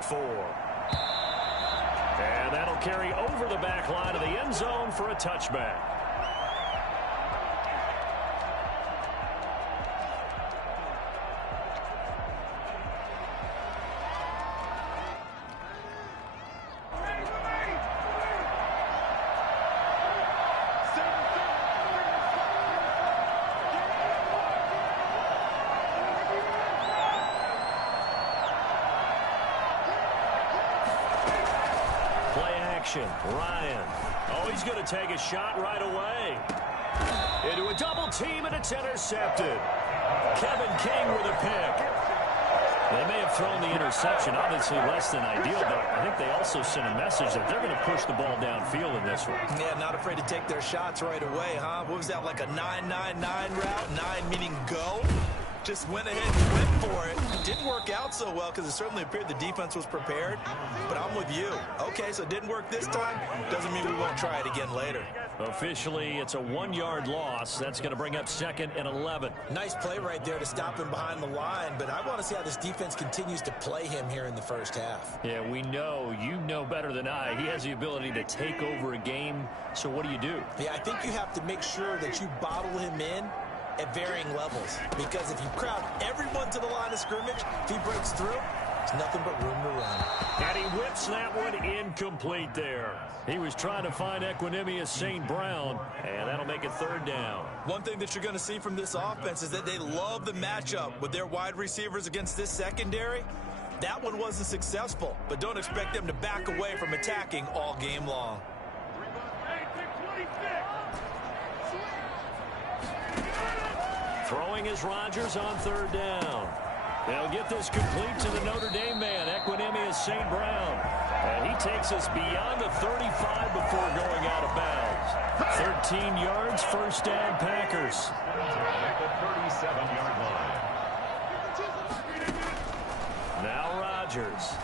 complete for. And that'll carry over the back line of the end zone for a touchback. Ryan. Oh, he's going to take a shot right away. Into a double team, and it's intercepted. Kevin King with a pick. They may have thrown the interception, obviously less than ideal, but I think they also sent a message that they're going to push the ball downfield in this one. Yeah, not afraid to take their shots right away, huh? What was that, like a 9-9-9 route? 9 meaning go? Just went ahead and went for it. Didn't work out so well because it certainly appeared the defense was prepared. But I'm with you. Okay, so it didn't work this time. Doesn't mean we won't try it again later. Officially, it's a 1-yard loss. That's going to bring up 2nd and 11. Nice play right there to stop him behind the line. But I want to see how this defense continues to play him here in the first half. Yeah, we know. You know better than I. He has the ability to take over a game. So what do you do? Yeah, I think you have to make sure that you bottle him in at varying levels, because if you crowd everyone to the line of scrimmage, if he breaks through, there's nothing but room to run. And he whips that one incomplete there. He was trying to find Equanimeous St. Brown, and that'll make it 3rd down. One thing that you're going to see from this offense is that they love the matchup with their wide receivers against this secondary. That one wasn't successful, but don't expect them to back away from attacking all game long. Throwing is Rodgers on 3rd down. They'll get this complete to the Notre Dame man, Equanimeous St. Brown. And he takes us beyond the 35 before going out of bounds. 13 yards, 1st down, Packers. At the 37-yard line. Now Rodgers.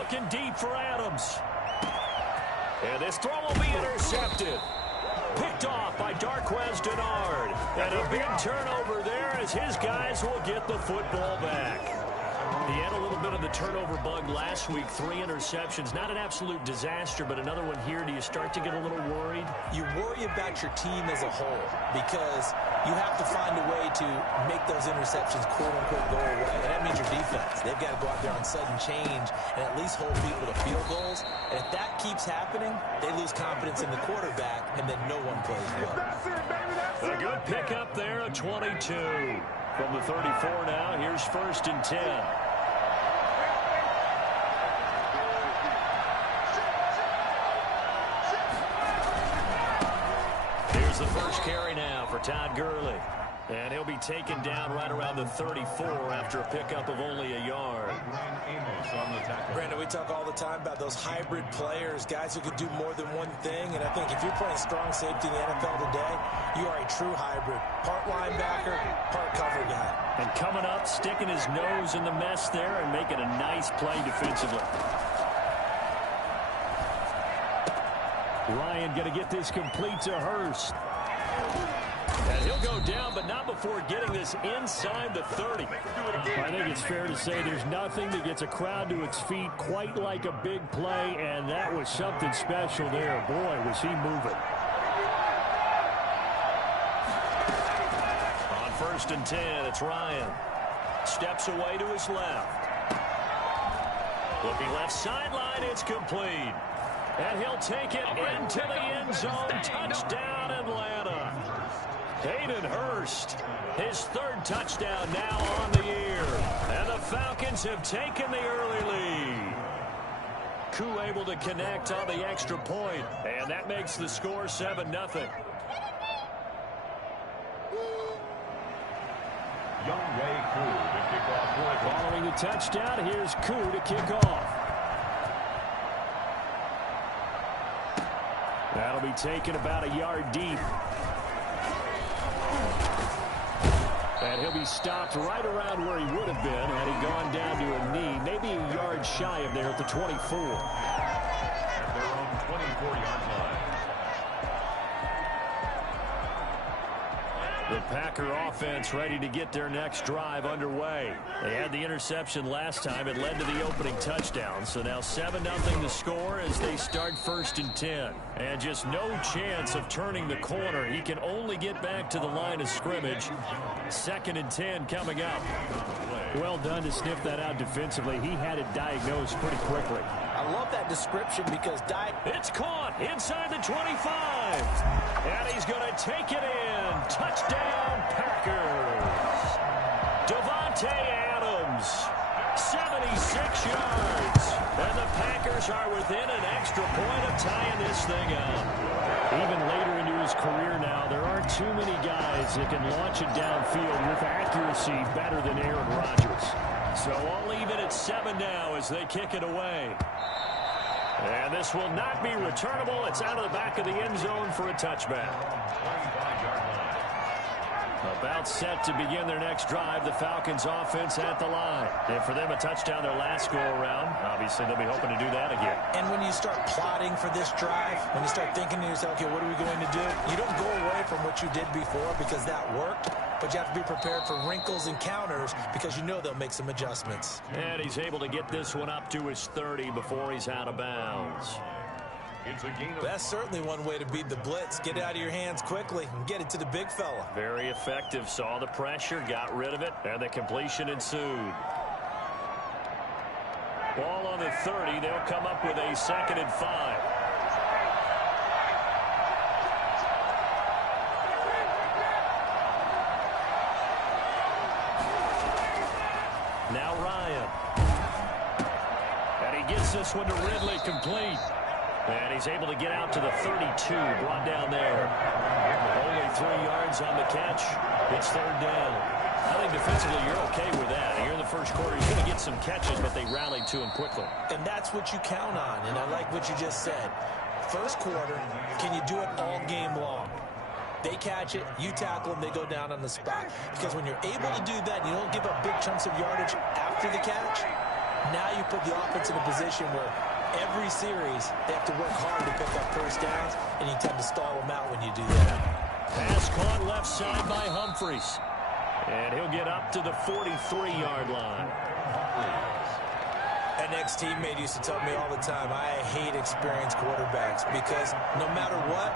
Looking deep for Adams. And this throw will be intercepted. Picked off by Darqueze Dennard. And a big turnover there as his guys will get the football back. He had a little bit of the turnover bug last week. 3 interceptions. Not an absolute disaster, but another one here. Do you start to get a little worried? You worry about your team as a whole because you have to find a way to make those interceptions quote-unquote go away. And that means your defense. They've got to go out there on sudden change and at least hold people to field goals. And if that keeps happening, they lose confidence in the quarterback, and then no one plays well. A good pickup there, a 22. From the 34 now, here's 1st and 10. Here's the first carry now for Todd Gurley. And he'll be taken down right around the 34 after a pickup of only a yard. Brandon, we talk all the time about those hybrid players, guys who could do more than one thing. And I think if you're playing strong safety in the NFL today, you are a true hybrid. Part linebacker, part cover guy. And coming up, sticking his nose in the mess there and making a nice play defensively. Ryan going to get this complete to Hurst. And he'll go down, but not before getting this inside the 30. I think it's fair to say there's nothing that gets a crowd to its feet quite like a big play, and that was something special there. Boy, was he moving. On 1st and 10, it's Ryan. Steps away to his left. Looking left sideline, it's complete. And he'll take it into the end zone. Touchdown, Atlanta. Hayden Hurst, his 3rd touchdown now on the year. And the Falcons have taken the early lead. Koo able to connect on the extra point. And that makes the score 7-0. Younghoe Koo to kick off. Following the touchdown, here's Koo to kick off. That'll be taken about a yard deep. And he'll be stopped right around where he would have been had he gone down to a knee, maybe a yard shy of there at the 24. At their own 24-yard line. The Packer offense ready to get their next drive underway. They had the interception last time. It led to the opening touchdown. So now 7-0 to score as they start 1st and 10. And just no chance of turning the corner. He can only get back to the line of scrimmage. 2nd and 10 coming up. Well done to sniff that out defensively. He had it diagnosed pretty quickly. I love that description because it's caught inside the 25. And he's going to take it in. Touchdown, Packers. Davante Adams, 76 yards. And the Packers are within an extra point of tying this thing up. Even later into his career now, there aren't too many guys that can launch it downfield with accuracy better than Aaron Rodgers. So I'll leave it at 7 now as they kick it away. And this will not be returnable. It's out of the back of the end zone for a touchback. About set to begin their next drive. The Falcons offense at the line. And for them, a touchdown their last go-around. Obviously, they'll be hoping to do that again. And when you start plotting for this drive, when you start thinking to yourself, okay, what are we going to do? You don't go away from what you did before because that worked. But you have to be prepared for wrinkles and counters because you know they'll make some adjustments. And he's able to get this one up to his 30 before he's out of bounds. That's certainly one way to beat the blitz. Get it out of your hands quickly and get it to the big fella. Very effective. Saw the pressure, got rid of it, and the completion ensued. Ball on the 30. They'll come up with a 2nd and 5. Now Ryan. And he gets this one to Ridley, complete. And he's able to get out to the 32, brought down there. Only 3 yards on the catch. It's 3rd down. I think defensively you're okay with that. Here in the first quarter, he's going to get some catches, but they rallied to him quickly. And that's what you count on, and I like what you just said. First quarter, can you do it all game long? They catch it, you tackle them, they go down on the spot. Because when you're able to do that, you don't give up big chunks of yardage after the catch. Now you put the offense in a position where every series, they have to work hard to pick up first downs, and you tend to stall them out when you do that. Pass caught left side by Humphries. And he'll get up to the 43-yard line. An ex-teammate used to tell me all the time, I hate experienced quarterbacks because no matter what,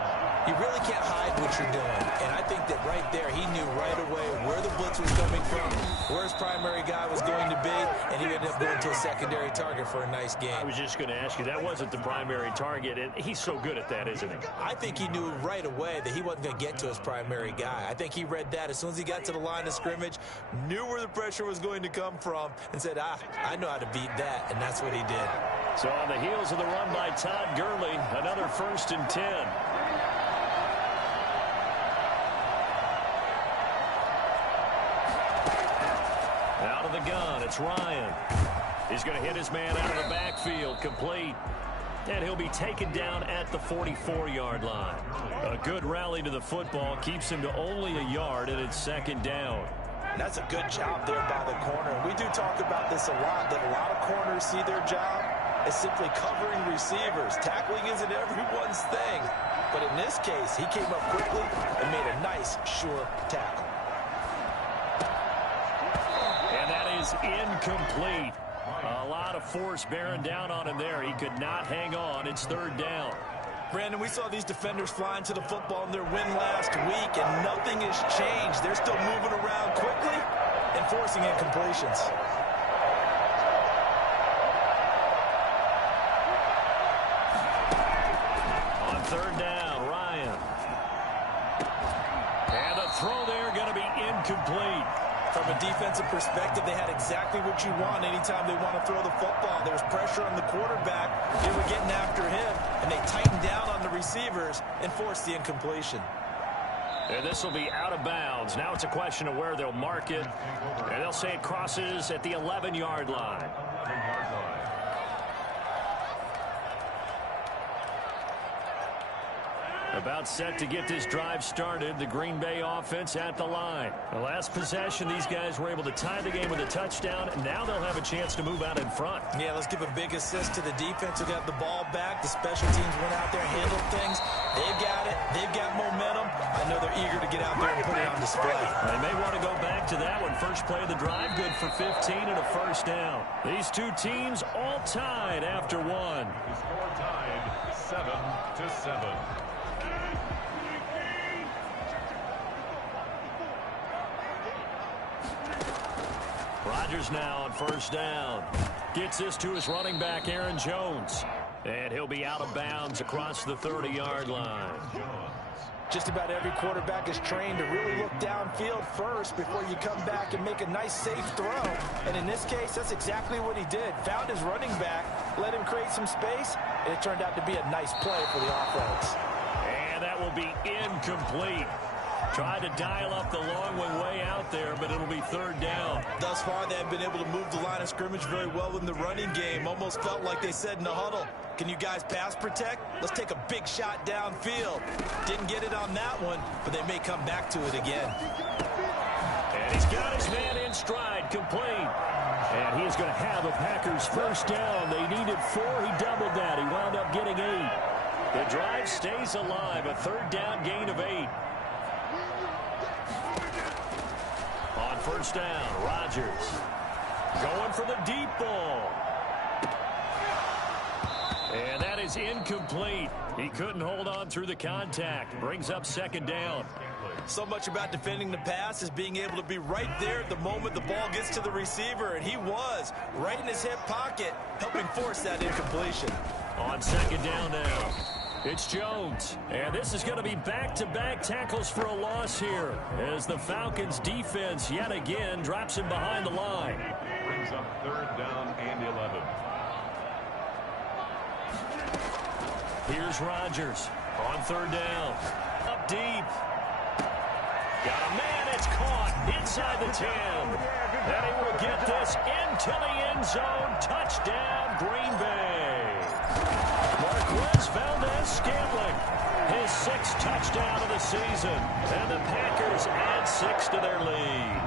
you really can't hide what you're doing. And I think that right there, he knew right away where the blitz was coming from, where his primary guy was going to be, and he ended up going to a secondary target for a nice game. I was just going to ask you, that wasn't the primary target, and he's so good at that, isn't he? I think he knew right away that he wasn't going to get to his primary guy. I think he read that as soon as he got to the line of scrimmage, knew where the pressure was going to come from, and said, I know how to beat that, and that's what he did. So on the heels of the run by Todd Gurley, another 1st and 10. Out of the gun, it's Ryan. He's going to hit his man out of the backfield, complete. And he'll be taken down at the 44-yard line. A good rally to the football keeps him to only a yard, and it's 2nd down. That's a good job there by the corner. We do talk about this a lot, that a lot of corners see their job as simply covering receivers. Tackling isn't everyone's thing. But in this case, he came up quickly and made a nice, sure tackle. And that is incomplete. A lot of force bearing down on him there. He could not hang on. It's 3rd down. Brandon, we saw these defenders flying to the football in their win last week, and nothing has changed. They're still moving around quickly and forcing incompletions. On 3rd down, Ryan. And the throw there going to be incomplete. From a defensive perspective, they had exactly what you want anytime they want to throw the football. There was pressure on the quarterback. They were getting after him, and they tightened down on the receivers and forced the incompletion. And this will be out of bounds. Now it's a question of where they'll mark it. And they'll say it crosses at the 11-yard line. About set to get this drive started. The Green Bay offense at the line. The last possession, these guys were able to tie the game with a touchdown, and now they'll have a chance to move out in front. Yeah, let's give a big assist to the defense who got the ball back. The special teams went out there, handled things. They've got it. They've got momentum. I know they're eager to get out there and put it on display. They may want to go back to that one. First play of the drive, good for 15 and a first down. These two teams all tied after one. The score tied 7-7. Rodgers now on first down. Gets this to his running back, Aaron Jones. And he'll be out of bounds across the 30-yard line. Just about every quarterback is trained to really look downfield first before you come back and make a nice, safe throw. And in this case, that's exactly what he did. Found his running back, let him create some space, and it turned out to be a nice play for the offense. And that will be incomplete. Tried to dial up the long one way out there, but it'll be third down. Thus far, they have been able to move the line of scrimmage very well in the running game. Almost felt like they said in the huddle, can you guys pass protect? Let's take a big shot downfield. Didn't get it on that one, but they may come back to it again. And he's got his man in stride, complete. And he is going to have a Packers first down. They needed 4. He doubled that. He wound up getting 8. The drive stays alive. A third down gain of 8. On first down, Rodgers going for the deep ball. And that is incomplete. He couldn't hold on through the contact. Brings up second down. So much about defending the pass is being able to be right there at the moment the ball gets to the receiver, and he was right in his hip pocket, helping force that incompletion. On second down now, it's Jones. And this is going to be back-to-back tackles for a loss here as the Falcons defense yet again drops him behind the line. Brings up third down and 11. Here's Rodgers on third down. Up deep. Got a man, it's caught inside the 10. And he will get this into the end zone. Touchdown, Green Bay. Marquez Valdez-Scantling, his 6th touchdown of the season. And the Packers add 6 to their lead.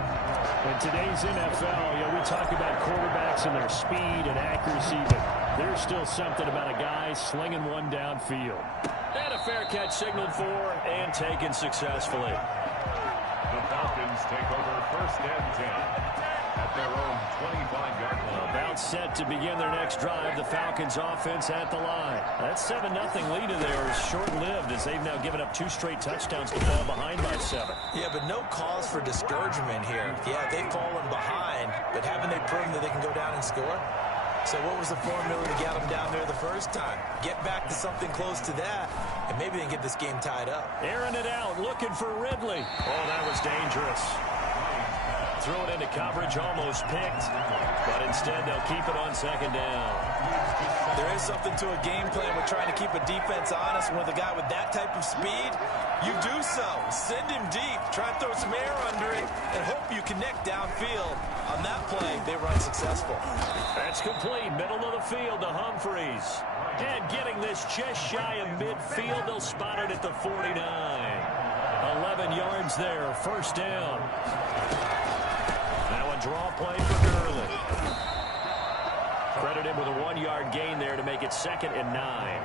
In today's NFL, we talk about quarterbacks and their speed and accuracy, but there's still something about a guy slinging one downfield. And a fair catch signaled for and taken successfully. The Falcons take over first and 10 at their own 25-yard line. About set to begin their next drive. The Falcons offense at the line. That 7-0 lead of theirs is short-lived as they've now given up 2 straight touchdowns to fall behind by 7. Yeah, but no cause for discouragement here. Yeah, they've fallen behind, but haven't they proven that they can go down and score? So what was the formula to get them down there the first time? Get back to something close to that, and maybe they can get this game tied up. Airing it out, looking for Ridley. Oh, that was dangerous. Threw it into coverage, almost picked, but instead they'll keep it on second down. There is something to a game plan with trying to keep a defense honest. With a guy with that type of speed, you do so. Send him deep, try and throw some air under it, and hope you connect downfield. On that play, they run successful. That's complete, middle of the field to Humphreys. And getting this just shy of midfield, they'll spot it at the 49. 11 yards there, first down. Now a draw play for Gurley. Credited with a 1-yard gain there to make it 2nd and 9.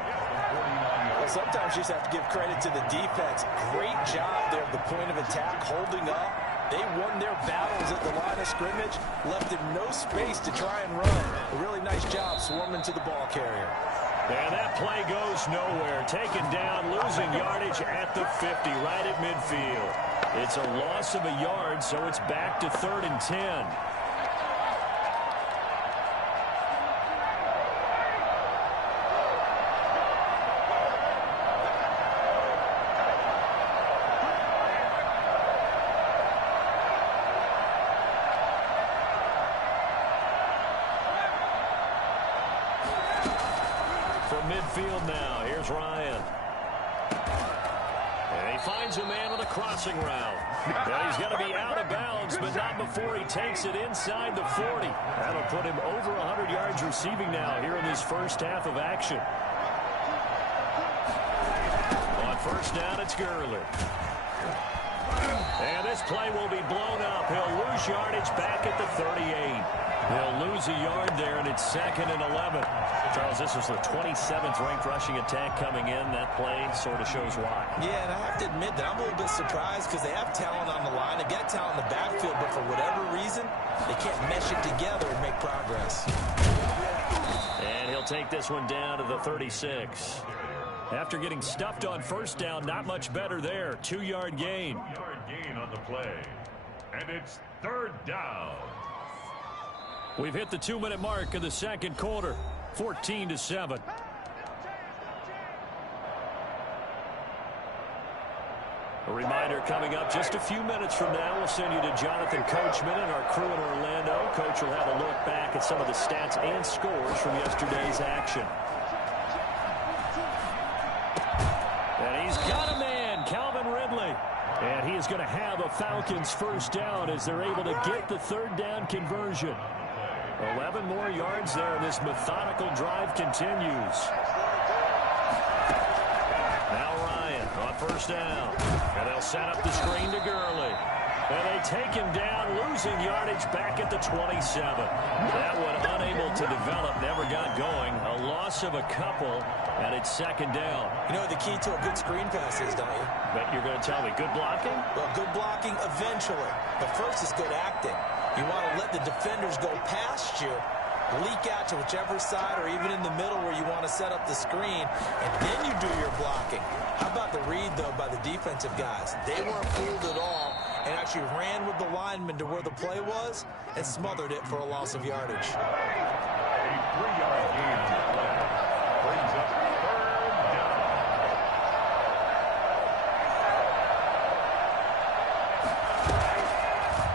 Well, sometimes you just have to give credit to the defense. Great job there at the point of attack, holding up. They won their battles at the line of scrimmage, left him no space to try and run. A really nice job swarming to the ball carrier. And that play goes nowhere. Taken down, losing yardage at the 50, right at midfield. It's a loss of a yard, so it's back to 3rd and 10. Midfield now. Here's Ryan. And he finds a man on a crossing route. And he's going to be out of bounds, but not before he takes it inside the 40. That'll put him over 100 yards receiving now here in this first half of action. On first first down, it's Gurley. And this play will be blown up. He'll lose yardage back at the 38. He'll lose a yard there, and it's 2nd and 11. Charles, this was the 27th ranked rushing attack coming in. That play sort of shows why. Yeah, and I have to admit that I'm a little bit surprised because they have talent on the line. They've got talent in the backfield, but for whatever reason, they can't mesh it together and make progress. And he'll take this one down to the 36. After getting stuffed on first down, not much better there. 2-yard gain. 2-yard gain on the play. And it's 3rd down. We've hit the 2-minute mark of the second quarter. 14-7. A reminder coming up just a few minutes from now. We'll send you to Jonathan Coachman and our crew in Orlando. Coach will have a look back at some of the stats and scores from yesterday's action. And he's got a man, Calvin Ridley. And he is going to have a Falcons first down as they're able to get the 3rd down conversion. 11 more yards there. This methodical drive continues. Now Ryan on first down. And they'll set up the screen to Gurley. And they take him down, losing yardage back at the 27. That one unable to develop, never got going. A loss of a couple, and it's 2nd down. You know what the key to a good screen pass is, don't you? Bet you're going to tell me good blocking? Well, good blocking eventually. But first is good acting. You want to let the defenders go past you, leak out to whichever side or even in the middle where you want to set up the screen, and then you do your blocking. How about the read, though, by the defensive guys? They weren't fooled at all and actually ran with the lineman to where the play was and smothered it for a loss of yardage. A 3-yard gain on the play. Brings up 3rd down.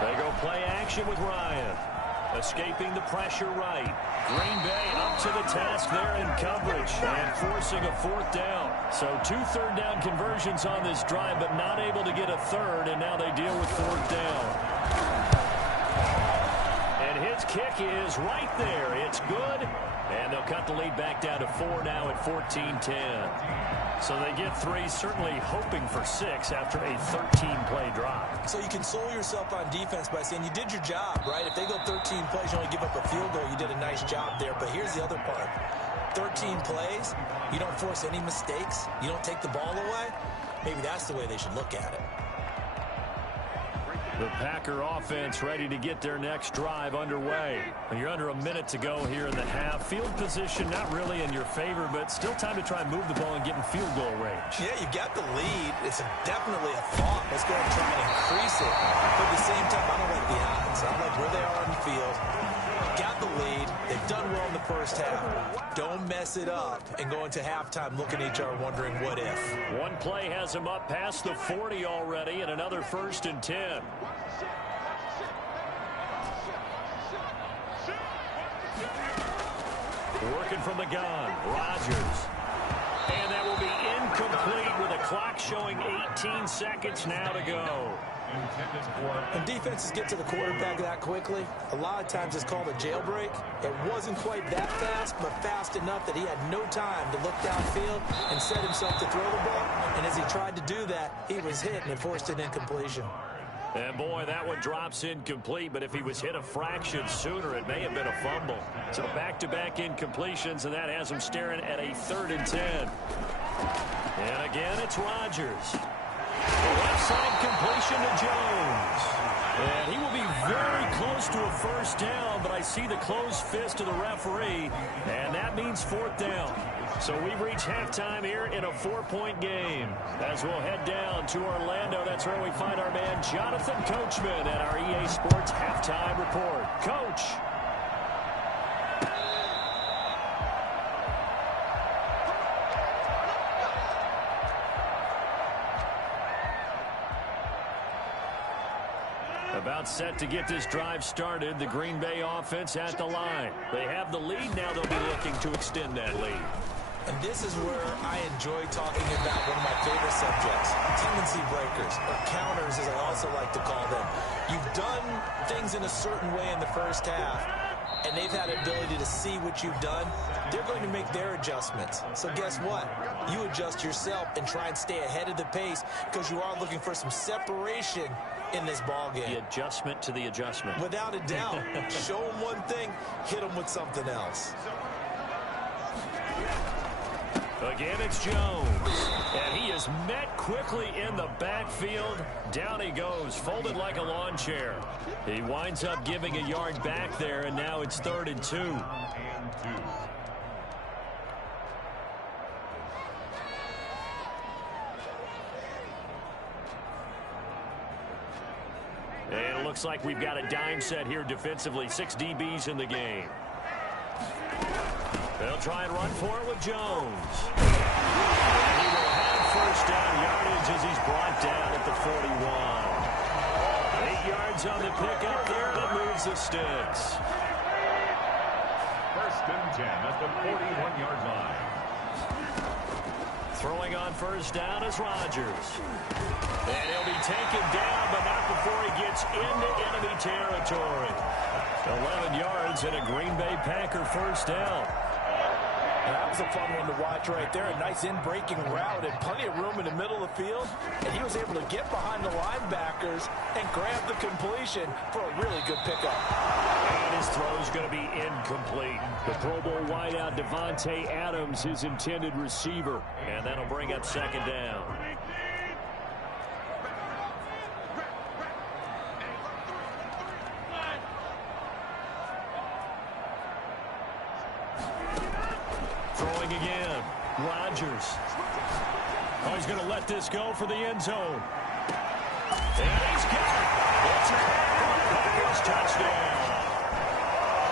They go play action with Ryan. Escaping the pressure right. Green Bay up to the task there in coverage and forcing a 4th down. So 2 3rd down conversions on this drive, but not able to get a 3rd, and now they deal with 4th down. And his kick is right there. It's good, and they'll cut the lead back down to 4 now at 14-10. So they get 3, certainly hoping for 6 after a 13-play drive. So you console yourself on defense by saying you did your job, right? If they go 13 plays, you only give up a field goal, you did a nice job there. But here's the other part. 13 plays, you don't force any mistakes, you don't take the ball away. Maybe that's the way they should look at it. The Packer offense ready to get their next drive underway. You're under a minute to go here in the half. Field position not really in your favor, but still time to try and move the ball and get in field goal range. Yeah, you got the lead. It's definitely a thought. Let's go and try and increase it. But at the same time, I don't like the odds. I like where they are on the field. Got the lead. They've done well in the first half. Don't mess it up and go into halftime looking at each other wondering what if. One play has them up past the 40 already, and another 1st and 10. Working from the gun, Rodgers. And that will be incomplete with a clock showing 18 seconds now to go. When defenses get to the quarterback that quickly, a lot of times it's called a jailbreak. It wasn't quite that fast, but fast enough that he had no time to look downfield and set himself to throw the ball. And as he tried to do that, he was hit and it forced an incompletion. And boy, that one drops incomplete, but if he was hit a fraction sooner, it may have been a fumble. So back-to-back incompletions, and that has him staring at a 3rd and 10. And again, it's Rodgers. The left side completion to Jones. And he will be very close to a first down, but I see the closed fist of the referee, and that means 4th down. So we reach halftime here in a 4-point game. As we'll head down to Orlando, that's where we find our man Jonathan Coachman at our EA Sports Halftime Report. Coach. About set to get this drive started. The Green Bay offense at the line. They have the lead. Now they'll be looking to extend that lead. And this is where I enjoy talking about one of my favorite subjects, tendency breakers, or counters as I also like to call them. You've done things in a certain way in the first half. and they've had the ability to see what you've done, they're going to make their adjustments. So guess what? You adjust yourself and try and stay ahead of the pace because you are looking for some separation in this ball game. The adjustment to the adjustment. Without a doubt. Show them one thing, hit them with something else. Again, it's Jones. And he is met quickly in the backfield. Down he goes, folded like a lawn chair. He winds up giving a yard back there, and now it's 3rd and 2. And it looks like we've got a dime set here defensively. 6 DBs in the game. They'll try and run for it with Jones. And he will have first down yardage as he's brought down at the 41. 8 yards on the pickup there, and it moves the sticks. 1st and 10 at the 41-yard line. Throwing on first down is Rodgers. And he'll be taken down, but not before he gets into enemy territory. 11 yards and a Green Bay Packer first down. That was a fun one to watch right there. A nice in-breaking route and plenty of room in the middle of the field. And he was able to get behind the linebackers and grab the completion for a really good pickup. And his throw is going to be incomplete. The Pro Bowl wideout Davante Adams, his intended receiver. And that'll bring up 2nd down. Throwing again. Rodgers. Oh, he's going to let this go for the end zone. And he's got it. It's a Packers touchdown.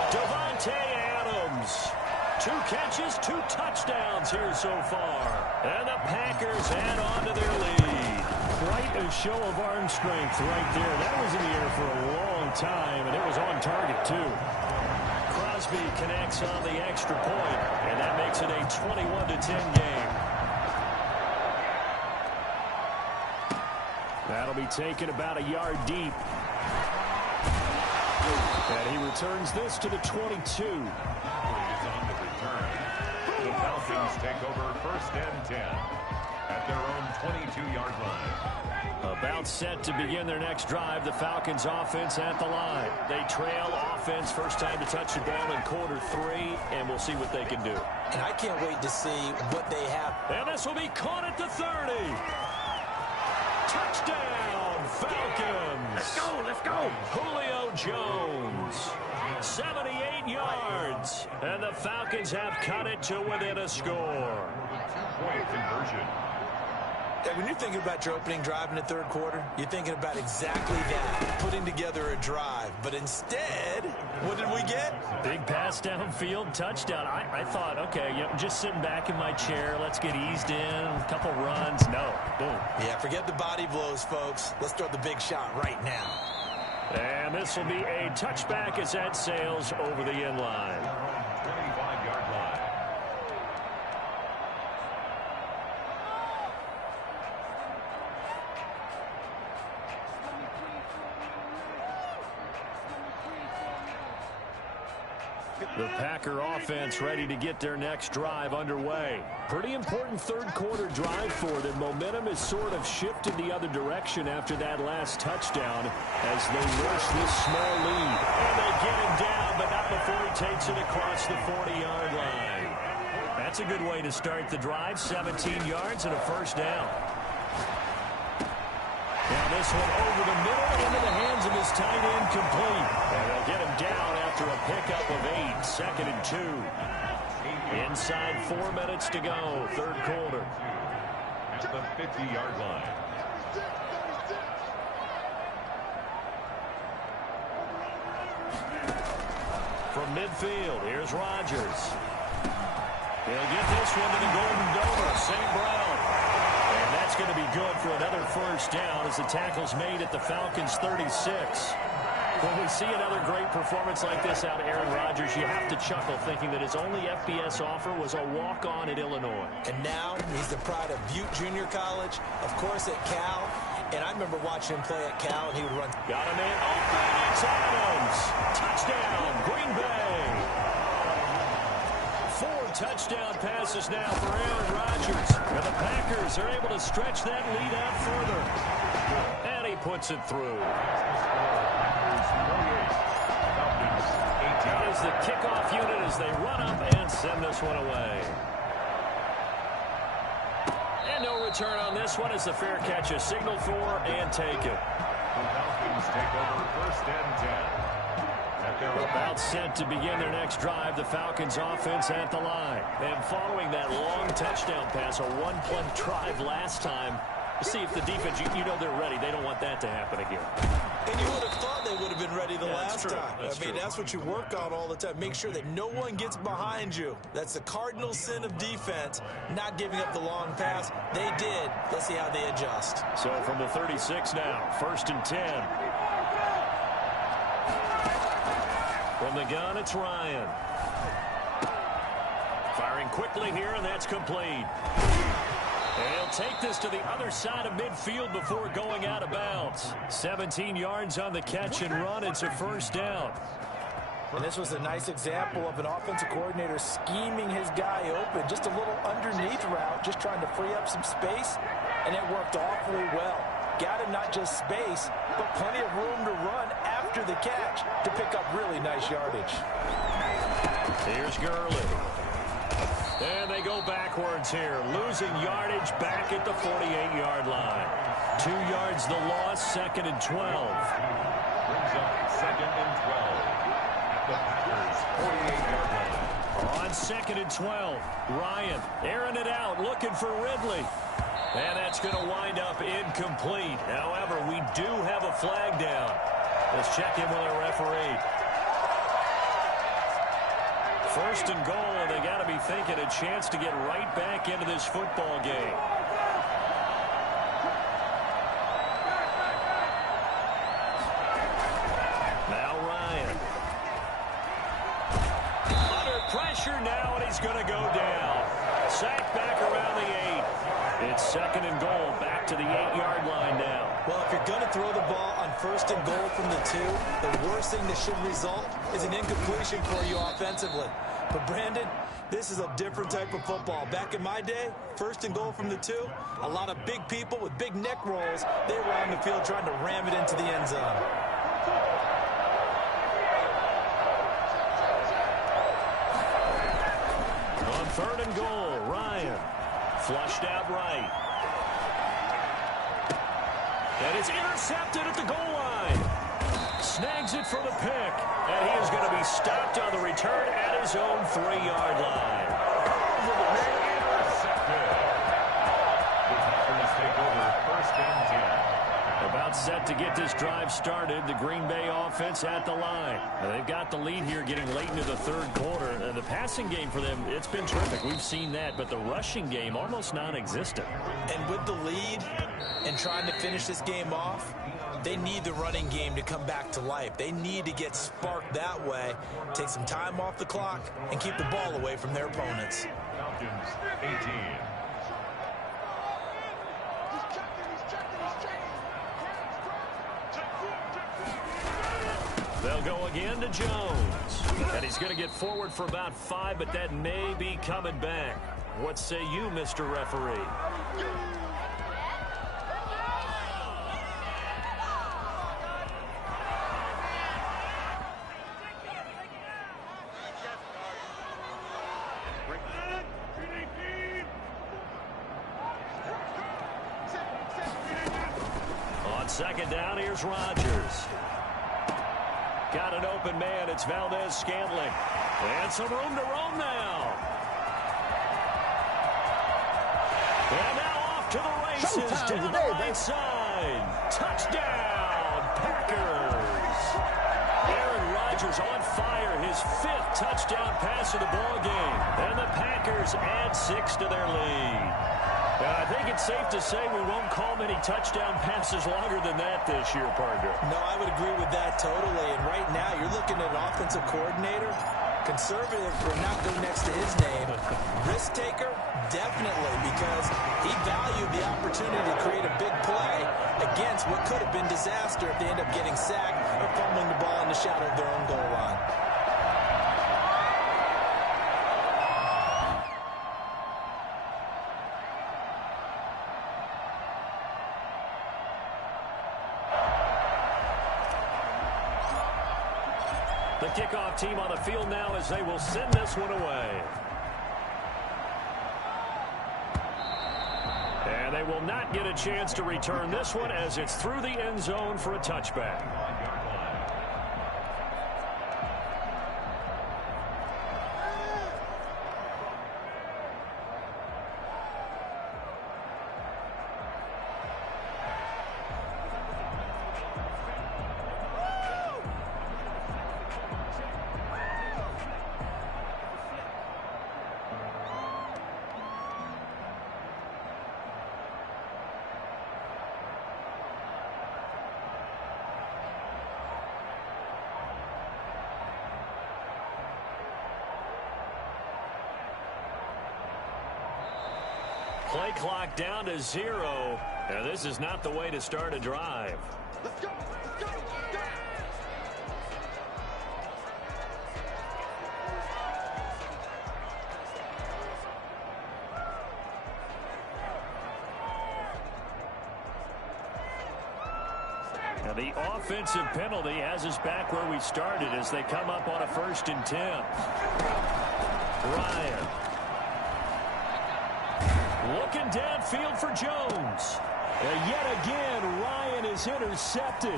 Davante Adams. 2 catches, 2 touchdowns here so far. And the Packers add on to their lead. Quite a show of arm strength right there. That was in the air for a long time, and it was on target, too. Crosby connects on the extra point, and that makes it a 21-10 game. That'll be taken about a yard deep. And he returns this to the 22. The Falcons take over 1st and 10 at their own 22-yard line. About set to begin their next drive. The Falcons offense at the line. They trail offense, first time to touch the ball in Q3, and we'll see what they can do. And I can't wait to see what they have. And this will be caught at the 30. Touchdown, Falcons. Let's go, let's go. Julio Jones, 78 yards. And the Falcons have cut it to within a score. 2-point conversion. When you're thinking about your opening drive in the 3rd quarter, you're thinking about exactly that, putting together a drive. But instead, what did we get? Big pass downfield, touchdown. I thought, okay, just sitting back in my chair, let's get eased in, a couple runs. No, boom. Yeah, forget the body blows, folks. Let's throw the big shot right now. And this will be a touchback as that sails over the end line. 25-yard line. The Packer offense ready to get their next drive underway. Pretty important 3rd quarter drive for them. Momentum has sort of shifted the other direction after that last touchdown as they rush this small lead. And they get him down, but not before he takes it across the 40-yard line. That's a good way to start the drive. 17 yards and a first down. Now this one over the middle into the hands of his tight end complete. And they'll get him down after a pickup of 8. 2nd and 2. Inside 4 minutes to go. 3rd quarter. At the 50-yard line. From midfield, here's Rodgers. He'll get this one to the Golden Domer, St. Brown. And that's going to be good for another first down as the tackle's made at the Falcons' 36. When we see another great performance like this out of Aaron Rodgers, you have to chuckle thinking that his only FBS offer was a walk-on at Illinois. And now he's the pride of Butte Junior College, of course at Cal, And I remember watching him play at Cal, and he would run. Got a man open. It's Adams. Touchdown, Green Bay. 4 touchdown passes now for Aaron Rodgers. And the Packers are able to stretch that lead out further. And he puts it through. That is the kickoff unit as they run up and send this one away. And no return on this one as the fair catch is signaled for and taken. The Falcons take over first and 10. About set to begin their next drive, the Falcons offense at the line. And following that long touchdown pass, a one-play drive last time, see if the defense, you know they're ready. They don't want that to happen again. And you would have thought they would have been ready the last time. That's true. That's what you work on all the time. Make sure that no one gets behind you. That's the cardinal sin of defense, not giving up the long pass. They did. Let's see how they adjust. So from the 36 now, first and 10. From the gun, it's Ryan. Firing quickly here, and that's complete. And he'll take this to the other side of midfield before going out of bounds. 17 yards on the catch and run. It's a first down. And this was a nice example of an offensive coordinator scheming his guy open. Just a little underneath route, just trying to free up some space, and it worked awfully well. Got him not just space, but plenty of room to run after the catch to pick up really nice yardage. Here's Gurley. And they go backwards here, losing yardage back at the 48-yard line. 2 yards the loss, second and 12. Brings up second and 12 at the Packers' 48-yard line. On second and 12, Ryan airing it out, looking for Ridley. And that's going to wind up incomplete. However, we do have a flag down. Let's check in with our referee. First and goal, and they got to be thinking a chance to get right back into this football game. Now Ryan. Under pressure now, and he's going to go down. Sacked back around the 8. It's second and goal, back to the 8-yard line now. Well, if you're going to throw the ball on first and goal from the 2, the worst thing that should result is an incompletion for you offensively. But, Brandon, this is a different type of football. Back in my day, first and goal from the 2, a lot of big people with big neck rolls, they were on the field trying to ram it into the end zone. On third and goal, Ryan. Flushed out right. And it's intercepted at the goal line. Snags it for the pick. And he is going to be stopped on the return at his own 3-yard line. Intercepted. The Packers take over first and 10. About set to get this drive started. The Green Bay offense at the line. Now they've got the lead here getting late into the third quarter. And the passing game for them, it's been terrific. We've seen that. But the rushing game, almost non-existent. And with the lead and trying to finish this game off, they need the running game to come back to life. They need to get sparked that way, take some time off the clock, and keep the ball away from their opponents. Falcons 18. They'll go again to Jones. And he's going to get forward for about 5, but that may be coming back. What say you, Mr. Referee? On second down, here's Rodgers. Got an open man. It's Valdez-Scantling. And some room to roam now. And now off to the races. Down the right side. Touchdown, Packers. Aaron Rodgers on fire. His 5th touchdown pass of the ball game. And the Packers add 6 to their lead. I think it's safe to say we won't call many touchdown passes longer than that this year, partner. No, I would agree with that totally. And right now, you're looking at an offensive coordinator. Conservative will not go next to his name. Risk taker, definitely, because he valued the opportunity to create a big play against what could have been disaster if they end up getting sacked or fumbling the ball in the shadow of their own goal line. The kickoff team on the field now as they will send this one away. And they will not get a chance to return this one as it's through the end zone for a touchback. Play clock down to 0. And this is not the way to start a drive. Let's go. Go. Go. Now the offensive penalty has us back where we started as they come up on a 1st and 10. Ryan. Looking downfield for Jones. And yet again, Ryan is intercepted.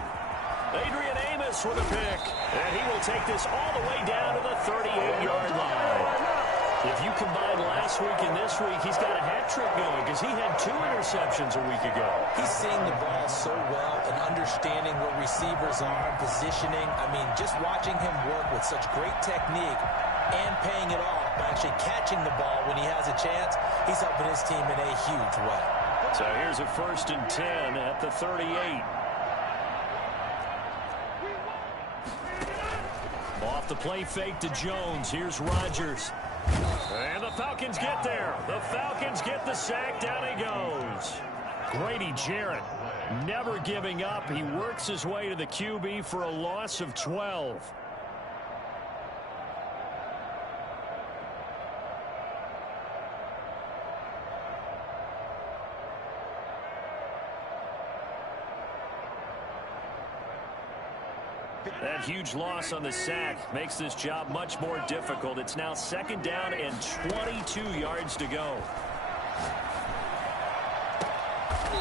Adrian Amos with a pick. And he will take this all the way down to the 38-yard line. If you combine last week and this week, he's got a hat trick going because he had 2 interceptions a week ago. He's seeing the ball so well and understanding where receivers are and positioning. I mean, just watching him work with such great technique and paying it off by actually catching the ball when he has a chance, he's helping his team in a huge way. So here's a 1st and 10 at the 38. Off the play fake to Jones. Here's Rodgers. And the Falcons get there. The Falcons get the sack. Down he goes. Grady Jarrett never giving up. He works his way to the QB for a loss of 12. That huge loss on the sack makes this job much more difficult. It's now 2nd down and 22 yards to go.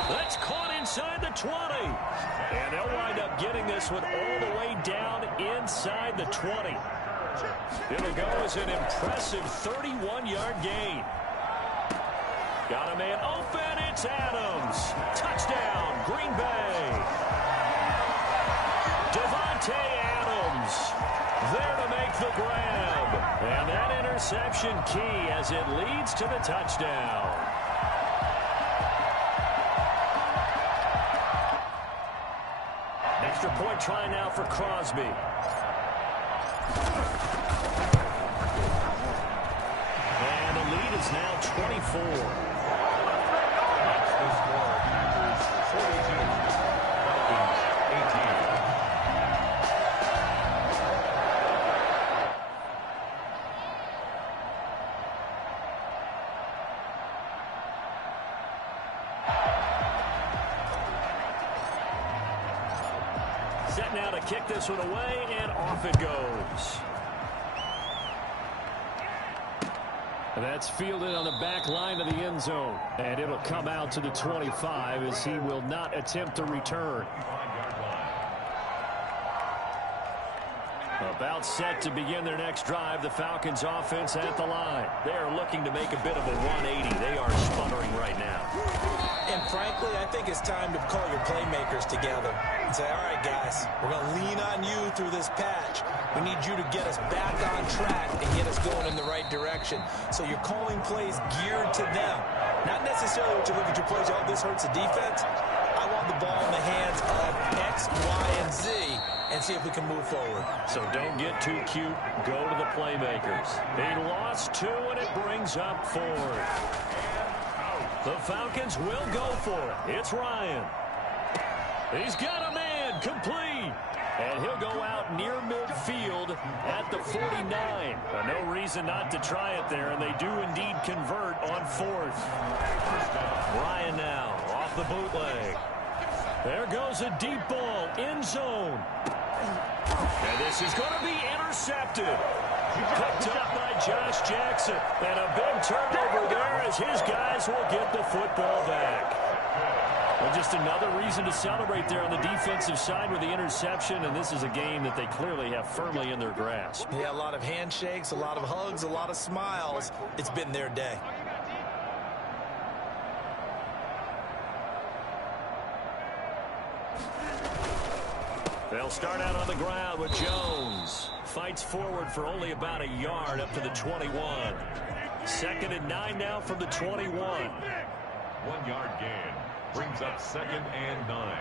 That's caught inside the 20. And they'll wind up getting this one all the way down inside the 20. It'll go as an impressive 31-yard gain. Got a man open. It's Adams. Touchdown, Green Bay. Devontae Adams there to make the grab. And that interception key as it leads to the touchdown. Extra point try now for Crosby. And the lead is now 24. Set now to kick this one away, and off it goes. That's fielded on the back line of the end zone. And it'll come out to the 25 as he will not attempt to return. About set to begin their next drive. The Falcons offense at the line. They are looking to make a bit of a 180. They are sputtering right now. And frankly, I think it's time to call your playmakers together and say, all right, guys, we're going to lean on you through this patch. We need you to get us back on track and get us going in the right direction. So you're calling plays geared to them. Not necessarily what you look at your plays, oh, this hurts the defense. I want the ball in the hands of X, Y, and Z and see if we can move forward. So don't get too cute. Go to the playmakers. He lost 2, and it brings up 4th. The Falcons will go for it. It's Ryan. He's got a man, complete. And he'll go out near midfield at the 49. No reason not to try it there, and they do indeed convert on fourth. Ryan now off the bootleg. There goes a deep ball, end zone. And this is going to be intercepted. Picked up by Josh Jackson. And a big turnover there as his guys will get the football back. Well, just another reason to celebrate there on the defensive side with the interception, and this is a game that they clearly have firmly in their grasp. Yeah, a lot of handshakes, a lot of hugs, a lot of smiles. It's been their day. They'll start out on the ground with Jones. Fights forward for only about a yard up to the 21. 2nd and 9 now from the 21. 1 yard gain. Brings up 2nd and 9.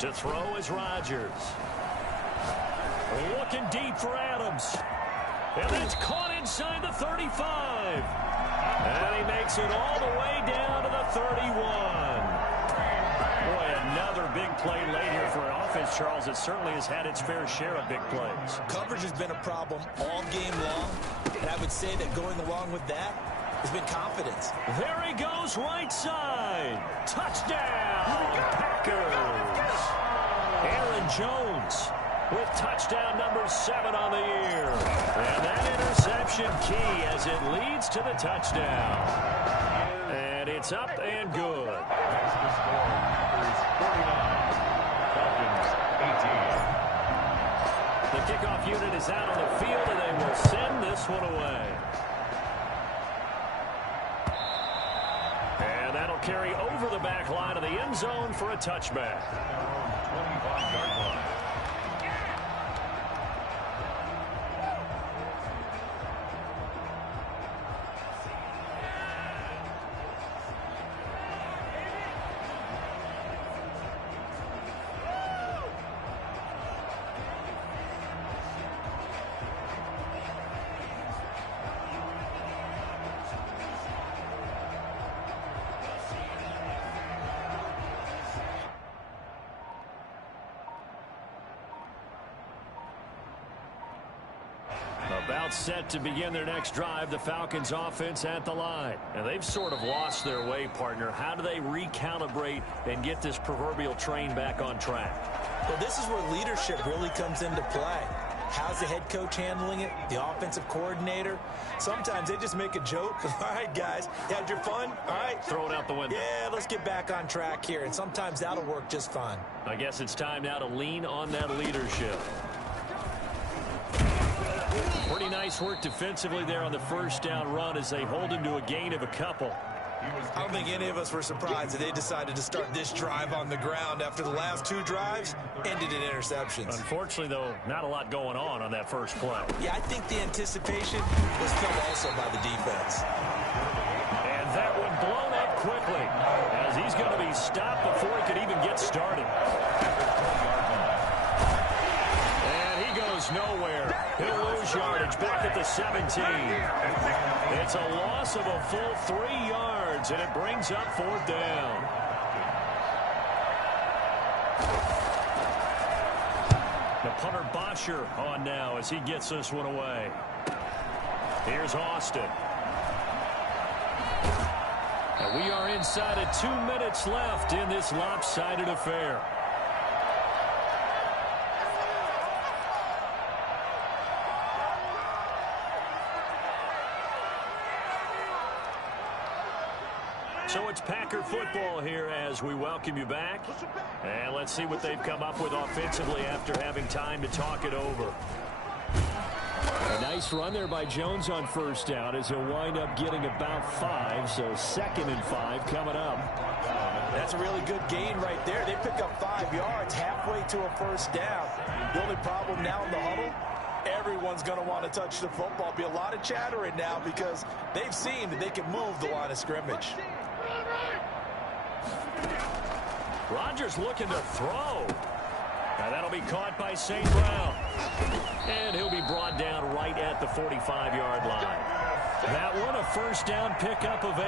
To throw is Rodgers. Looking deep for Adams. And that's caught inside the 35. And he makes it all the way down to the 31. Boy, another big play late here for an offense, Charles. It certainly has had its fair share of big plays. Coverage has been a problem all game long. And I would say that going along with that has been confidence. There he goes, right side. Touchdown, Packers. Aaron Jones with touchdown number 7 on the year. And that interception key as it leads to the touchdown. And it's up and good. That's the score. Packers 49. Falcons 18. The kickoff unit is out on the field, and they will send this one away. And that'll carry over the back line of the end zone for a touchback. 25-yard line. About set to begin their next drive, the Falcons offense at the line. And they've sort of lost their way, partner. How do they recalibrate and get this proverbial train back on track? Well, this is where leadership really comes into play. How's the head coach handling it? The offensive coordinator? Sometimes they just make a joke. All right, guys, you had your fun? All right. Throw it out the window. Yeah, let's get back on track here. And sometimes that'll work just fine. I guess it's time now to lean on that leadership. Pretty nice work defensively there on the first down run as they hold him to a gain of a couple. I don't think any of us were surprised that they decided to start this drive on the ground after the last 2 drives ended in interceptions. Unfortunately, though, not a lot going on that first play. Yeah, I think the anticipation was felt also by the defense. And that one blown up quickly as he's going to be stopped before he could even get started. And he goes nowhere. He'll lose yardage back at the 17. It's a loss of a full 3 yards, and it brings up 4th down. The punter Bosher on now as he gets this one away. Here's Austin. And we are inside of 2 minutes left in this lopsided affair. So it's Packer football here as we welcome you back. And let's see what they've come up with offensively after having time to talk it over. A nice run there by Jones on first down as he'll wind up getting about 5. So 2nd and 5 coming up. That's a really good gain right there. They pick up 5 yards halfway to a first down. The only problem now in the huddle, everyone's going to want to touch the football. Be a lot of chattering now because they've seen that they can move the line of scrimmage. Rodgers looking to throw. Now that'll be caught by St. Brown. And he'll be brought down right at the 45-yard line. That one a first down pickup of 8.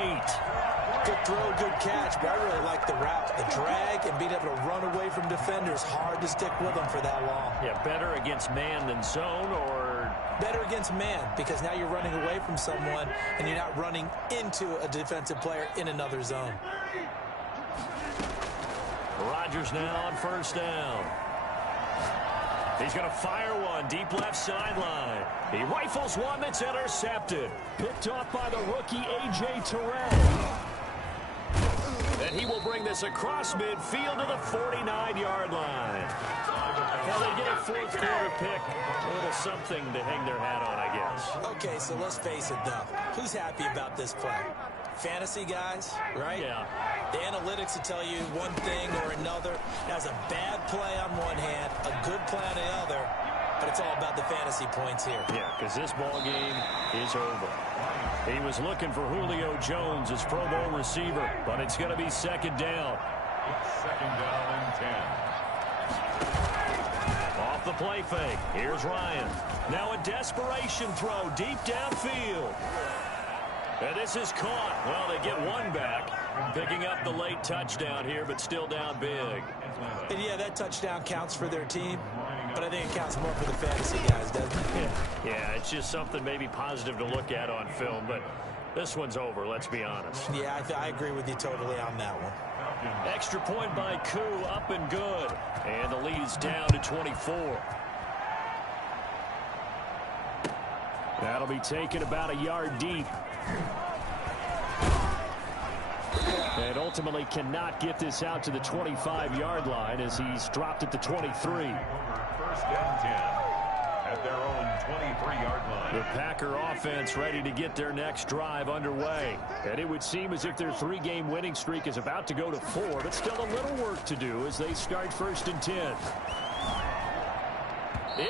Good throw, good catch, but I really like the route. The drag and being able to run away from defenders, hard to stick with them for that long. Yeah, better against man than zone, or better against man, because now you're running away from someone and you're not running into a defensive player in another zone. Rodgers now on first down. He's going to fire one deep left sideline. He rifles one that's intercepted. Picked off by the rookie A.J. Terrell. And he will bring this across midfield to the 49-yard line. Well, they get a fourth quarter pick. A little something to hang their hat on, I guess. Okay, so let's face it, though. Who's happy about this play? Fantasy guys, right? Yeah. The analytics will tell you one thing or another. That's a bad play on one hand, a good play on the other, but it's all about the fantasy points here. Yeah, because this ball game is over. He was looking for Julio Jones as Pro Bowl receiver, but it's going to be second down. Second down and 10. Off the play fake. Here's Ryan. Now a desperation throw deep downfield. And this is caught. Well, they get one back. Picking up the late touchdown here, but still down big. And yeah, that touchdown counts for their team, but I think it counts more for the fantasy guys, doesn't it? Yeah, it's just something maybe positive to look at on film, but this one's over, let's be honest. Yeah, I agree with you totally on that one. Extra point by Koo, up and good. And the lead is down to 24. That'll be taken about a yard deep. And ultimately cannot get this out to the 25-yard line as he's dropped at the 23. First and 10 at their own 23-yard line. The Packer offense ready to get their next drive underway. And it would seem as if their three-game winning streak is about to go to 4, but still a little work to do as they start first and 10.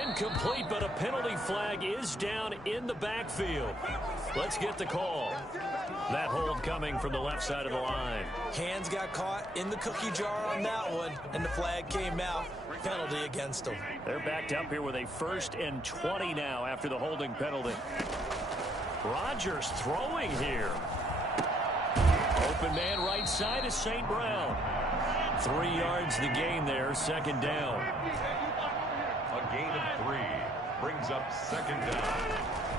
Incomplete, but a penalty flag is down in the backfield. Let's get the call. That hold coming from the left side of the line. Hands got caught in the cookie jar on that one, and the flag came out. Penalty against them. They're backed up here with a 1st and 20 now after the holding penalty. Rodgers throwing here. Open man right side is St. Brown. 3 yards the gain there, second down. A gain of 3 brings up second down.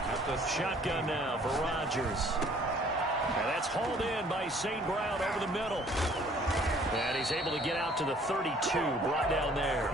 At the shotgun now for Rodgers. And that's hauled in by St. Brown over the middle. And he's able to get out to the 32, brought down there.